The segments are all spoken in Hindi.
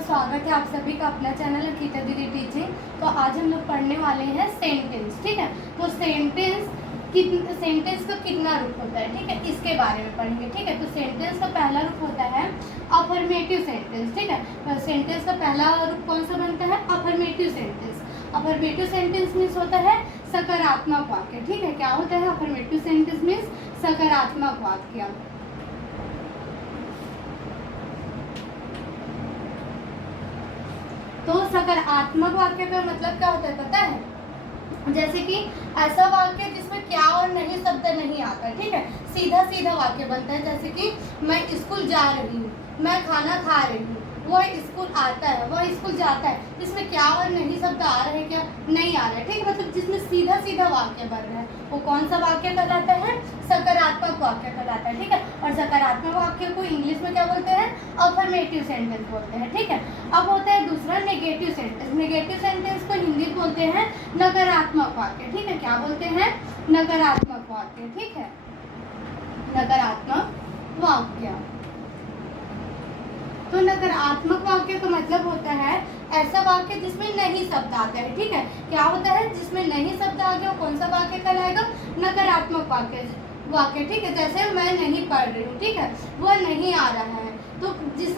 स्वागत है आप सभी का अपना चैनल अंकिता दीदी टीचिंग। तो आज हम लोग पढ़ने वाले हैं सेंटेंस। ठीक है, तो सेंटेंस का कितना रूप होता है, ठीक है, इसके बारे में पढ़ेंगे। ठीक है, तो सेंटेंस का पहला रूप होता है अफर्मेटिव सेंटेंस। ठीक है, सेंटेंस का पहला रूप कौन सा बनता है? Affirmative sentence. Affirmative sentence means होता है सकारात्मक वाक्य। ठीक है, क्या होता है अफर्मेटिव सेंटेंस मीन्स? सकारात्मक वाक्य। तो सकारात्मक वाक्य का मतलब क्या होता है पता है? जैसे कि ऐसा वाक्य जिसमें क्या और नहीं शब्द नहीं आता है। ठीक है, सीधा सीधा वाक्य बनता है। जैसे कि मैं स्कूल जा रही हूँ, मैं खाना खा रही हूँ, वह स्कूल आता है, वह स्कूल जाता है। इसमें क्या और नहीं शब्द आ रहे हैं क्या? नहीं आ रहा है। ठीक है, मतलब जिसमें सीधा सीधा वाक्य बन रहा है वो कौन सा वाक्य कहलाता है? सकारात्मक वाक्य कहलाता है। ठीक है, और सकारात्मक वाक्य को इंग्लिश में क्या बोलते हैं? अफर्मेटिव सेंटेंस बोलते हैं। ठीक है, अब होता है दूसरा नेगेटिव सेंटेंस। नेगेटिव सेंटेंस को हिंदी में बोलते हैं नकारात्मक वाक्य। ठीक है, क्या बोलते हैं? नकारात्मक वाक्य। ठीक है, नकारात्मक वाक्य। तो नकारात्मक वाक्य का मतलब होता है ऐसा वाक्य जिसमें नहीं शब्द आता है। ठीक है, क्या होता है जिसमें नहीं शब्द आ गया? कौन सा वाक्य कहलाएगा? नकारात्मक वाक्य। ठीक है, जैसे मैं नहीं पढ़ रही हूँ, ठीक है, वह नहीं आ रहा है। तो जिस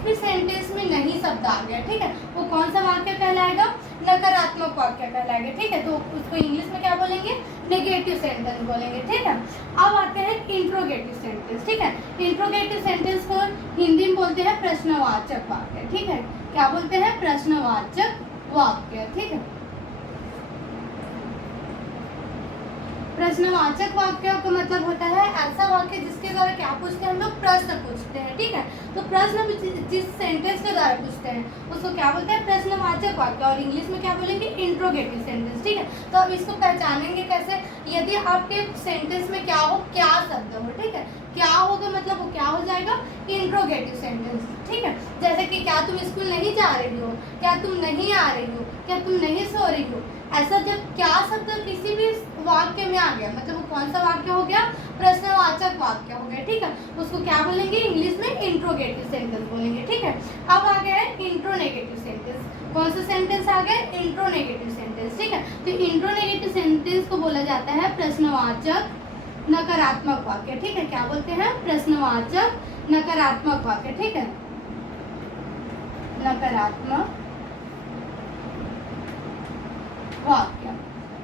भी सेंटेंस में नहीं शब्द आ गया, ठीक है, वो कौन सा वाक्य कहलाएगा? नकारात्मक वाक्य कहलाएगा। ठीक है, तो उसको इंग्लिश में क्या बोलेंगे? नेगेटिव सेंटेंस बोलेंगे। ठीक है, अब आते हैं इंट्रोगेटिव सेंटेंस। ठीक है, इंट्रोगेटिव सेंटेंस को हिंदी में बोलते हैं प्रश्नवाचक वाक्य। ठीक है, क्या बोलते हैं? प्रश्नवाचक वाक्य। ठीक है, प्रश्नवाचक वाक्य का मतलब होता है ऐसा वाक्य जिसके द्वारा क्या पूछते हैं हम लोग? प्रश्न पूछते हैं। ठीक है, तो प्रश्न जिस सेंटेंस के द्वारा पूछते हैं उसको क्या बोलते हैं? प्रश्नवाचक वाक्य। और इंग्लिश में क्या बोलेंगे? Interrogative sentence. ठीक है, तो अब इसको पहचानेंगे कैसे? यदि आपके सेंटेंस में क्या हो? क्या शब्द हो। ठीक है, क्या होगा मतलब वो क्या हो जाएगा? Interrogative sentence. ठीक है, जैसे कि क्या तुम स्कूल नहीं जा रही हो? क्या तुम नहीं आ रही हो? क्या तुम नहीं सो रही हो? ऐसा जब क्या शब्द किसी भी वाक्य में आ गया मतलब वो कौन सा वाक्य हो गया? प्रश्नवाचक वाक्य हो गया। ठीक है, उसको क्या बोलेंगे? इंग्लिश में इंट्रोगेटिव सेंटेंस बोलेंगे। ठीक है, अब आ गया है इंट्रोनेगेटिव सेंटेंस। कौन सा सेंटेंस आ गया? इंट्रोनेगेटिव सेंटेंस। ठीक है, तो इंट्रोनेगेटिव सेंटेंस को बोला जाता है प्रश्नवाचक नकारात्मक वाक्य। ठीक है, क्या बोलते हैं? प्रश्नवाचक नकारात्मक वाक्य। ठीक है, नकारात्मक वाक्य।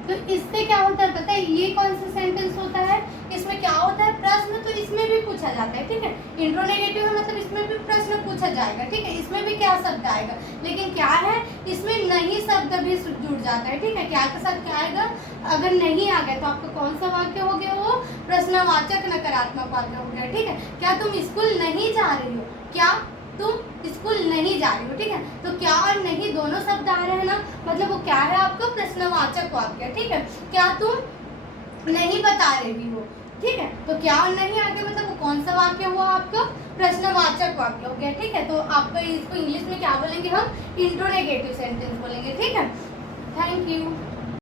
तो इससे क्या होता है पता है? ये कौन सा सेंटेंस होता है? इसमें क्या होता है? प्रश्न तो इसमें भी पूछा जाता है। ठीक है, इंट्रोनेगेटिव है मतलब इसमें भी प्रश्न पूछा जाएगा। ठीक है, इसमें भी क्या शब्द आएगा? लेकिन क्या है इसमें नहीं शब्द भी जुड़ जाता है। ठीक है, क्या के साथ क्या आएगा? अगर नहीं आ गया तो आपका कौन सा वाक्य हो गया? वो प्रश्नवाचक नकारात्मक वाक्य हो गया। ठीक है, क्या तुम स्कूल नहीं जा रही हो? क्या तुम स्कूल नहीं जा रही हो? ठीक है, तो क्या और नहीं दोनों शब्द आ रहे हैं ना, मतलब वो क्या है आपका? प्रश्नवाचक वाक्य। ठीक है, क्या तुम नहीं बता रही हो? ठीक है, तो क्या और नहीं आ गया मतलब वो कौन सा वाक्य हुआ आपका? प्रश्नवाचक वाक्य हो गया। ठीक है, तो आपका इसको इंग्लिश में क्या बोलेंगे हम? इंट्रोनेगेटिव सेंटेंस बोलेंगे। ठीक है, थैंक यू।